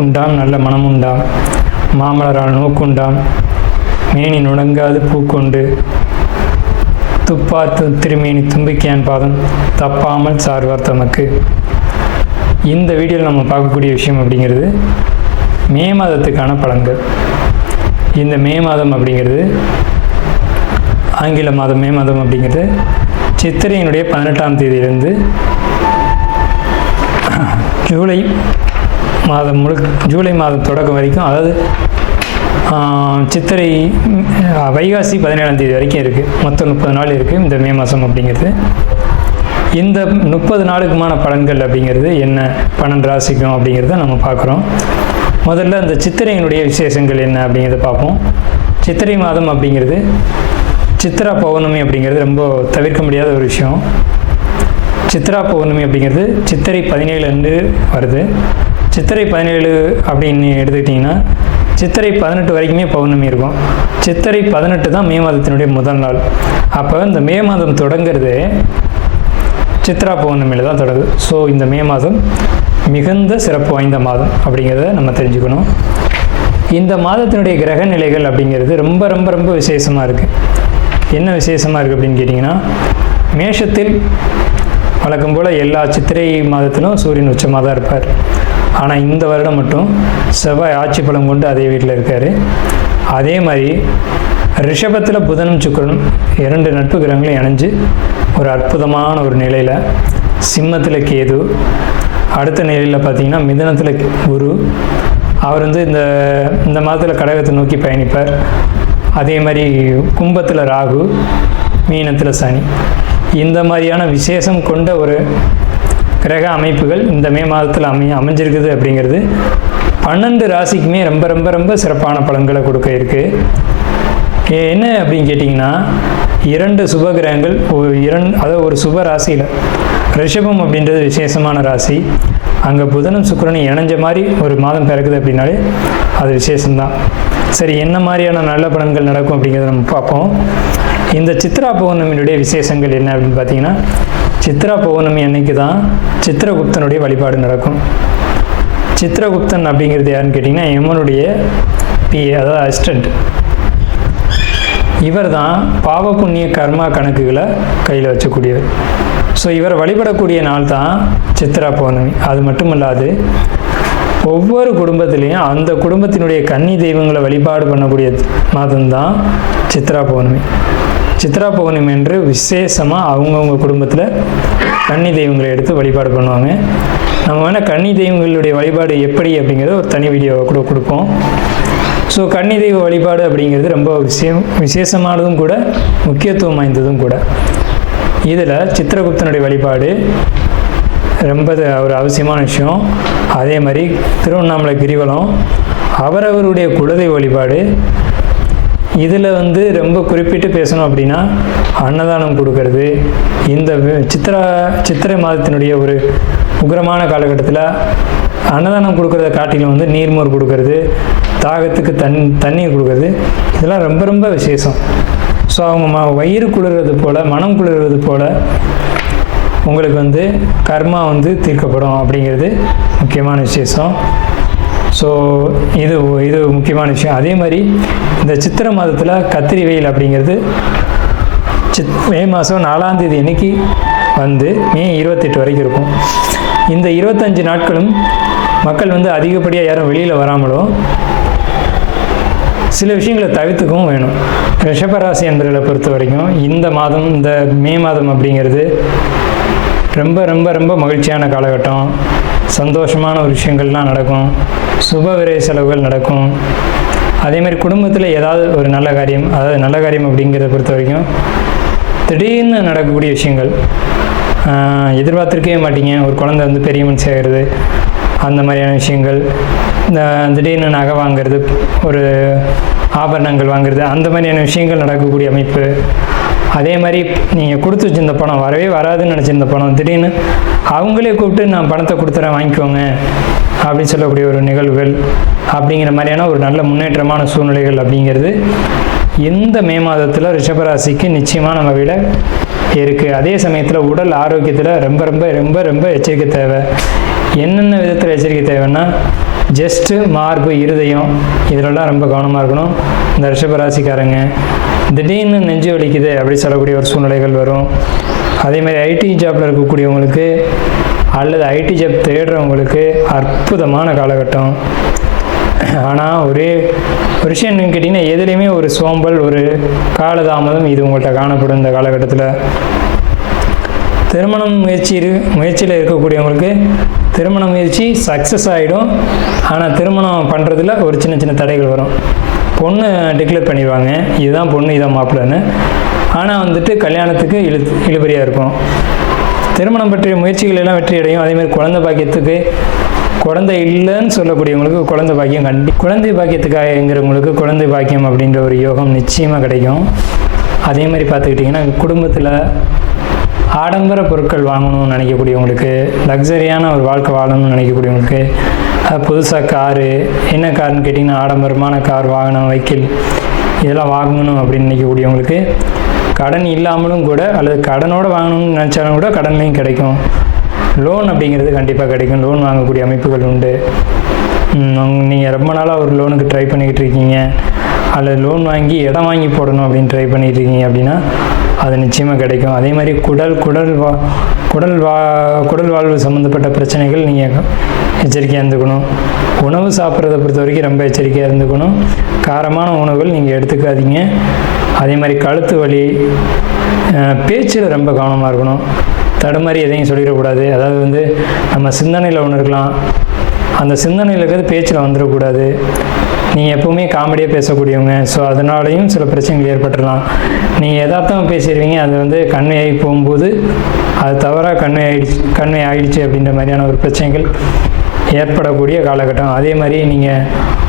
நாக்குண்டாம் நல்ல மனமுண்டாம், மாமலரால் நோக்குண்டாம், மேனி நுடங்காது பூக்கொண்டு, துப்பாத்து திருமேனி தும்பிக்கையான் பாதம் தப்பாமல் சார்வார் தமக்கு. இந்த வீடியோவில் நம்ம பார்க்கக்கூடிய விஷயம் அப்படிங்கிறது மே மாதத்துக்கான பலன்கள். இந்த மே மாதம் அப்படிங்கிறது ஆங்கில மாதம். மே மாதம் அப்படிங்கிறது சித்திரையினுடைய 18ஆம் தேதியிலிருந்து ஜூலை மாதம் ஜூலை மாதம் தொடக்கம் வரைக்கும், அதாவது சித்திரை வைகாசி 17ஆம் தேதி வரைக்கும் இருக்குது. மொத்தம் 30 நாள் இருக்குது இந்த மே மாதம் அப்படிங்கிறது. இந்த 30 நாளுக்குமான பலன்கள் அப்படிங்கிறது என்ன, 12 ராசிக்கும் அப்படிங்கிறத நம்ம பார்க்குறோம். முதல்ல இந்த சித்திரையினுடைய விசேஷங்கள் என்ன அப்படிங்கிறத பார்ப்போம். சித்திரை மாதம் அப்படிங்கிறது சித்ரா பௌர்ணமி அப்படிங்கிறது ரொம்ப தவிர்க்க முடியாத ஒரு விஷயம். சித்ரா பௌர்ணமி அப்படிங்கிறது சித்திரை 17 அன்று வருது. சித்திரை 17 அப்படின்னு எடுத்துக்கிட்டிங்கன்னா சித்திரை 18 வரைக்குமே பௌர்ணமி இருக்கும். சித்திரை 18 தான் மே மாதத்தினுடைய முதல் நாள். அப்போ இந்த மே மாதம் தொடங்கிறது சித்ரா பௌர்ணமியில் தான் தொடங்குது. ஸோ இந்த மே மாதம் மிகுந்த சிறப்பு வாய்ந்த மாதம் அப்படிங்கிறத நம்ம தெரிஞ்சுக்கணும். இந்த மாதத்தினுடைய கிரக நிலைகள் அப்படிங்கிறது ரொம்ப ரொம்ப ரொம்ப விசேஷமாக இருக்குது. என்ன விசேஷமாக இருக்குது அப்படின்னு கேட்டிங்கன்னா, மேஷத்தில் வழக்கம் போல் எல்லா சித்திரை மாதத்திலும் சூரியன் உச்சமாக தான் இருப்பார். ஆனால் இந்த வருடம் மட்டும் செவ்வாய் ஆட்சி பலம் கொண்டு அதே வீட்டில் இருக்கார். அதே மாதிரி ரிஷபத்தில் புதனும் சுக்கிரனும் 2 நட்பு கிரகங்களும் இணைஞ்சு ஒரு அற்புதமான ஒரு நிலையில், சிம்மத்தில் கேது, அடுத்த நிலையில் பார்த்திங்கன்னா மிதுனத்தில் குரு, அவர் இந்த மாதத்தில் கடகத்தை நோக்கி பயணிப்பார். அதே மாதிரி கும்பத்தில் ராகு, மீனத்தில் சனி. இந்த மாதிரியான விசேஷம் கொண்ட ஒரு கிரக அமைப்புகள் இந்த மே மாதத்தில் அமைஞ்சிருக்குது அப்படிங்கிறது 12 ராசிக்குமே ரொம்ப ரொம்ப ரொம்ப சிறப்பான பலன்களை கொடுக்க இருக்குது. என்ன அப்படின்னு கேட்டிங்கன்னா, 2 சுப கிரகங்கள் அதாவது ஒரு சுப ராசியில், ரிஷபம் அப்படின்றது விசேஷமான ராசி, அங்கே புதனும் சுக்கிரனும் இணைஞ்ச மாதிரி ஒரு மாதம் பிறக்குது அப்படின்னாலே அது விசேஷம்தான். சரி, என்ன மாதிரியான நல்ல பலன்கள் நடக்கும் அப்படிங்கிறத நம்ம பார்ப்போம். இந்த சித்ரா பௌர்ணமியினுடைய விசேஷங்கள் என்ன அப்படின்னு பார்த்தீங்கன்னா, சித்ரா பௌர்ணமி அன்னைக்கு தான் சித்திரகுப்தனுடைய வழிபாடு நடக்கும். சித்திரகுப்தன் அப்படிங்கிறது யாருன்னு கேட்டிங்கன்னா, யமனுடைய பிஏ, அதாவது அசிஸ்டண்ட். இவர் தான் பாவ புண்ணிய கர்மா கணக்குகளை கையில் வச்சக்கூடியவர். ஸோ இவரை வழிபடக்கூடிய நாள் தான் சித்ரா பௌர்ணமி. அது மட்டும் இல்லாது ஒவ்வொரு குடும்பத்திலையும் அந்த குடும்பத்தினுடைய கன்னி தெய்வங்களை வழிபாடு பண்ணக்கூடிய மாதம்தான் சித்ரா பௌர்ணமி. சித்ரா பௌர்ணமி என்று விசேஷமாக அவங்கவுங்க குடும்பத்தில் கன்னி தெய்வங்களை எடுத்து வழிபாடு பண்ணுவாங்க. நம்ம வேணால் கன்னி தெய்வங்களுடைய வழிபாடு எப்படி அப்படிங்கிறத ஒரு தனி வீடியோவை கூட கொடுப்போம். ஸோ கன்னி தெய்வ வழிபாடு அப்படிங்கிறது ரொம்ப விசேஷமானதும் கூட, முக்கியத்துவம் வாய்ந்ததும் கூட. இதில் சித்திரகுப்தனுடைய வழிபாடு ரொம்ப ஒரு அவசியமான விஷயம். அதே மாதிரி திருவண்ணாமலை கிரிவலம், அவரவருடைய குலதெய்வ வழிபாடு. இதில் ரொம்ப குறிப்பிட்டு பேசணும் அப்படின்னா அன்னதானம் கொடுக்கறது. இந்த சித்திரை மாதத்தினுடைய ஒரு உக்கிரமான காலகட்டத்தில் அன்னதானம் கொடுக்கறத காட்டிலும் நீர்மோர் கொடுக்கறது, தாகத்துக்கு தண்ணீர் கொடுக்கறது, இதெல்லாம் ரொம்ப ரொம்ப விசேஷம். ஸோ அவங்க வயிறு குளிர்றது போல், மனம் குளிர்றது போல் உங்களுக்கு கர்மா தீர்க்கப்படும் அப்படிங்கிறது முக்கியமான விசேஷம். ஸோ இது முக்கியமான விஷயம். அதே மாதிரி இந்த சித்திரை மாதத்தில் கத்திரி வெயில் அப்படிங்கிறது மே மாதம் 4ஆம் தேதி அன்னைக்கு மே 28 வரைக்கும் இருக்கும். இந்த 25 நாட்களும் மக்கள் அதிகப்படியாக யாரும் வெளியில் வராமலும் சில விஷயங்களை தவிர்த்துக்கவும் வேணும். ரிஷபராசி என்பவர்களை பொறுத்த வரைக்கும் இந்த மாதம், இந்த மே மாதம் அப்படிங்கிறது ரொம்ப ரொம்ப ரொம்ப மகிழ்ச்சியான காலகட்டம். சந்தோஷமான ஒரு விஷயங்கள்லாம் நடக்கும், சுப விரை செலவுகள் நடக்கும். அதேமாதிரி குடும்பத்தில் ஏதாவது ஒரு நல்ல காரியம், அதாவது நல்ல காரியம் அப்படிங்கிறத பொறுத்த வரைக்கும் திடீர்னு நடக்கக்கூடிய விஷயங்கள், எதிர்பார்த்துருக்கவே மாட்டீங்க. ஒரு குழந்தை பெரிய மனுஷன் ஆகிறது, அந்த மாதிரியான விஷயங்கள், இந்த திடீர்னு நகை வாங்கிறது, ஒரு ஆபரணங்கள் வாங்கிறது, அந்த மாதிரியான விஷயங்கள் நடக்கக்கூடிய அமைப்பு. அதே மாதிரி நீங்கள் கொடுத்து வச்சிருந்த பணம் வரவே வராதுன்னு நினச்சிருந்த பணம் திடீர்னு அவங்களே கூப்பிட்டு நான் பணத்தை கொடுத்துறேன் வாங்கிக்கோங்க அப்படின்னு சொல்லக்கூடிய ஒரு நிகழ்வுகள், அப்படிங்கிற மாதிரியான ஒரு நல்ல முன்னேற்றமான சூழ்நிலைகள் அப்படிங்கிறது இந்த மே மாதத்தில் ரிஷபராசிக்கு நிச்சயமான வகையில் இருக்குது. அதே சமயத்தில் உடல் ஆரோக்கியத்தில் ரொம்ப ரொம்ப ரொம்ப ரொம்ப எச்சரிக்கை தேவை. என்னென்ன விதத்தில் எச்சரிக்கை தேவைன்னா, ஜஸ்ட்டு மார்பு, இருதயம் இதிலெல்லாம் ரொம்ப கவனமாக இருக்கணும். இந்த ரிஷபராசிக்காரங்க திடீர்னு நெஞ்சு வலிக்குது அப்படி சொல்லக்கூடிய ஒரு சூழ்நிலைகள் வரும். அதேமாதிரி ஐடி ஜாப்பில் இருக்கக்கூடியவங்களுக்கு அல்லது ஐடி ஜாப் தேடுறவங்களுக்கு அற்புதமான காலகட்டம். ஆனால் ஒரே ஒரு விஷயம் என்னன்னு கேட்டிங்கன்னா, எதுலேயுமே ஒரு சோம்பல், ஒரு காலதாமதம் இது உங்கள்கிட்ட காணப்படும். இந்த காலகட்டத்தில் திருமணம் முயற்சியில் இருக்கக்கூடியவங்களுக்கு திருமண முயற்சி சக்ஸஸ் ஆகிடும். ஆனால் திருமணம் பண்ணுறதுல ஒரு சின்ன சின்ன தடைகள் வரும். பொண்ணு டிக்ளேர் பண்ணிடுவாங்க, இதுதான் பொண்ணு இதான் மாப்பிள்ளைன்னு. ஆனால் வந்துட்டு கல்யாணத்துக்கு இழுபறியாக இருக்கும். திருமணம் பற்றிய முயற்சிகள் எல்லாம் வெற்றி அடையும். அதேமாதிரி குழந்தை பாக்கியத்துக்கு, குழந்தை இல்லைன்னு சொல்லக்கூடியவங்களுக்கு குழந்தை பாக்கியம் குழந்தை பாக்கியத்துக்காகங்கிறவங்களுக்கு குழந்தை பாக்கியம் அப்படின்ற ஒரு யோகம் நிச்சயமாக கிடைக்கும். அதே மாதிரி பார்த்துக்கிட்டிங்கன்னா, குடும்பத்தில் ஆடம்பர பொருட்கள் வாங்கணும்னு நினைக்கக்கூடியவங்களுக்கு, லக்ஸரியான ஒரு வாழ்க்கை வாழணும்னு நினைக்கக்கூடியவங்களுக்கு, புதுசாக காரு, என்ன காருன்னு கேட்டிங்கன்னா ஆடம்பரமான கார், வாகனம், வெஹிக்கிள் இதெல்லாம் வாங்கணும் அப்படின்னு நினைக்கக்கூடியவங்களுக்கு கடன் இல்லாமலும் கூட அல்லது கடனோடு வாங்கணும்னு நினச்சாலும் கூட கடன்லையும் கிடைக்கும். லோன் அப்படிங்கிறது கண்டிப்பாக கிடைக்கும். லோன் வாங்கக்கூடிய அமைப்புகள் உண்டு. நீங்கள் ரொம்ப நாளாக ஒரு லோனுக்கு ட்ரை பண்ணிக்கிட்டு இருக்கீங்க அல்லது லோன் வாங்கி இடம் வாங்கி போடணும் அப்படின்னு ட்ரை பண்ணிகிட்டு இருக்கீங்க அப்படின்னா அது நிச்சயமாக கிடைக்கும். அதே மாதிரி குடல் வாழ்வு சம்மந்தப்பட்ட பிரச்சனைகள் நீங்கள் எச்சரிக்கையாக இருந்துக்கணும். உணவு சாப்பிட்றத பொறுத்த வரைக்கும் ரொம்ப எச்சரிக்கையாக இருந்துக்கணும். காரமான உணவுகள் நீங்கள் எடுத்துக்காதீங்க. அதே மாதிரி கழுத்து வலி, பேச்சில் ரொம்ப கவனமாக இருக்கணும். தடுமாறி எதையும் சொல்லிடக்கூடாது. அதாவது நம்ம சிந்தனையில் ஒன்று இருக்கலாம், அந்த சிந்தனையில் இருக்கிறது பேச்சில் வந்துடக்கூடாது. நீங்கள் எப்போவுமே காமெடியாக பேசக்கூடியவங்க, ஸோ அதனாலையும் சில பிரச்சனைகள் ஏற்பட்டுடலாம். எதார்த்தமாக பேசிடுவீங்க, அது கண்மையாகி போகும்போது அது தவறாக கண்மை ஆகிடுச்சு அப்படின்ற மாதிரியான ஒரு பிரச்சனைகள் ஏற்படக்கூடிய காலகட்டம். அதே மாதிரி நீங்கள்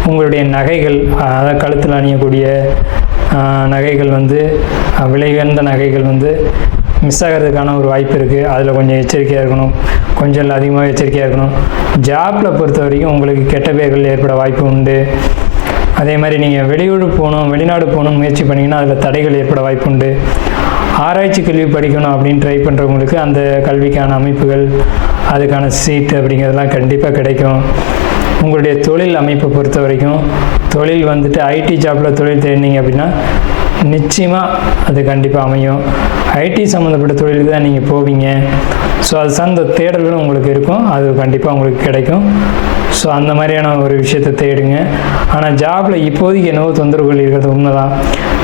உங்களுடைய நகைகள், அதாவது கழுத்தில் அணியக்கூடிய நகைகள் விலை உயர்ந்த நகைகள் மிஸ் ஆகிறதுக்கான ஒரு வாய்ப்பு இருக்குது. அதில் கொஞ்சம் எச்சரிக்கையாக இருக்கணும். கொஞ்சம் இல்லை அதிகமாக எச்சரிக்கையாக இருக்கணும். ஜாப்பில் பொறுத்த வரைக்கும் உங்களுக்கு கெட்ட பேர்கள் ஏற்பட வாய்ப்பு உண்டு. அதே மாதிரி நீங்கள் வெளிநாடு போகணும்னு முயற்சி பண்ணிங்கன்னா அதில் தடைகள் ஏற்பட வாய்ப்பு உண்டு. ஆராய்ச்சி கல்வி படிக்கணும் அப்படின்னு ட்ரை பண்ணுறவங்களுக்கு அந்த கல்விக்கான அமைப்புகள், அதுக்கான சீட்டு அப்படிங்கிறதுலாம் கண்டிப்பாக கிடைக்கும். உங்களுடைய தொழில் அமைப்பை பொறுத்த வரைக்கும் தொழில் ஐடி ஜாப்பில் தொழில் தேடினீங்க அப்படின்னா நிச்சயமாக அது கண்டிப்பாக அமையும். ஐடி சம்மந்தப்பட்ட தொழிலுக்கு தான் நீங்கள் போவீங்க. ஸோ அது சார்ந்த தேடல்களும் உங்களுக்கு இருக்கும், அது கண்டிப்பாக உங்களுக்கு கிடைக்கும். ஸோ அந்த மாதிரியான ஒரு விஷயத்தை தேடுங்க. ஆனால் ஜாபில் இப்போதைக்கு என்னவோ தொந்தரவுகள் இருக்கிறது உண்மைதான்.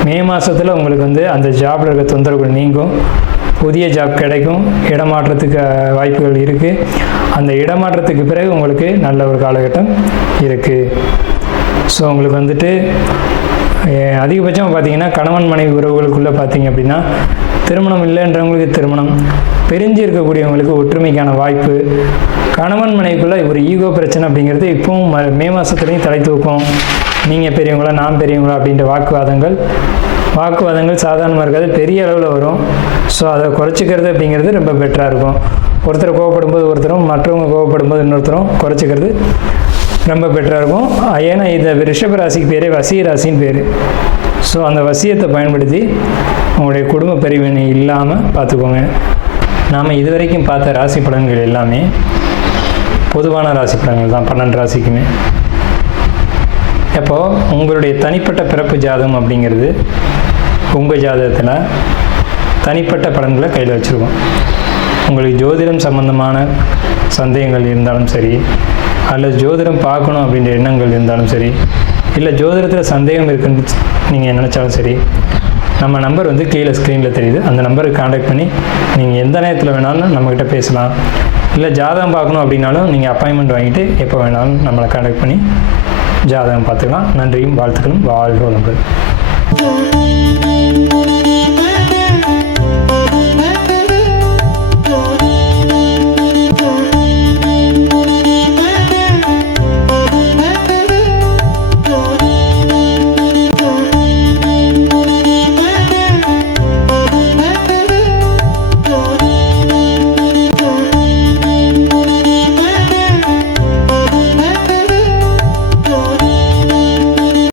மே மாதத்தில் உங்களுக்கு அந்த ஜாபில் இருக்க தொந்தரவுகள் நீங்கும். புதிய ஜாப் கிடைக்கும். இடமாற்றத்துக்கு வாய்ப்புகள் இருக்குது. அந்த இடமாற்றத்துக்கு பிறகு உங்களுக்கு நல்ல ஒரு காலகட்டம் இருக்குது. ஸோ உங்களுக்கு அதிகபட்சம் பார்த்தீங்கன்னா கணவன் மனைவி உறவுகளுக்குள்ளே பார்த்தீங்க அப்படின்னா திருமணம் இல்லைன்றவங்களுக்கு திருமணம், பிரிஞ்சு இருக்கக்கூடியவங்களுக்கு ஒற்றுமைக்கான வாய்ப்பு, கணவன் மனைவிக்குள்ளே ஒரு ஈகோ பிரச்சனை அப்படிங்கிறது இப்போவும் மே மாதத்துலேயும் தலை தூக்கும். நீங்கள் பெரியவங்களா நான் பெரியவங்களா அப்படின்ற வாக்குவாதங்கள் சாதாரணமாக இருக்காது, பெரிய அளவில் வரும். ஸோ அதை குறைச்சிக்கிறது அப்படிங்கிறது ரொம்ப பெட்டராக இருக்கும். ஒருத்தர் கோவப்படும் போது ஒருத்தரும், மற்றவங்க கோவப்படும் போது இன்னொருத்தரும் குறைச்சிக்கிறது ரொம்ப பெட்டராக இருக்கும். ஏன்னா இந்த ரிஷப ராசிக்கு பேரே வசிய ராசின்னு பேர். ஸோ அந்த வசியத்தை பயன்படுத்தி உங்களுடைய குடும்ப பிரிவினை இல்லாமல் பார்த்துக்கோங்க. நாம் இதுவரைக்கும் பார்த்த ராசி பலன்கள் எல்லாமே பொதுவான ராசி பலன்கள் தான், 12 ராசிக்குமே. அப்போது உங்களுடைய தனிப்பட்ட பிறப்பு ஜாதகம் அப்படிங்கிறது உங்கள் ஜாதகத்தில் தனிப்பட்ட பலன்களை கையில் வச்சுருக்கோம். உங்களுக்கு ஜோதிடம் சம்பந்தமான சந்தேகங்கள் இருந்தாலும் சரி, அல்லது ஜோதிடம் பார்க்கணும் அப்படின்ற எண்ணங்கள் இருந்தாலும் சரி, இல்லை ஜோதிடத்தில் சந்தேகம் இருக்குன்னு நீங்கள் நினச்சாலும் சரி, நம்ம நம்பர் கீழே ஸ்க்ரீனில் தெரியுது. அந்த நம்பருக்கு காண்டாக்ட் பண்ணி நீங்கள் எந்த நேரத்தில் வேணாலும் நம்மக்கிட்ட பேசலாம். இல்லை ஜாதகம் பார்க்கணும் அப்படின்னாலும் நீங்கள் அப்பாயின்மெண்ட் வாங்கிட்டு எப்போ வேணாலும் நம்மளை காண்டாக்ட் பண்ணி ஜாதகம் பார்த்துக்கலாம். நன்றியும் வாழ்த்துக்களும். வாழ்க வளமுடன்.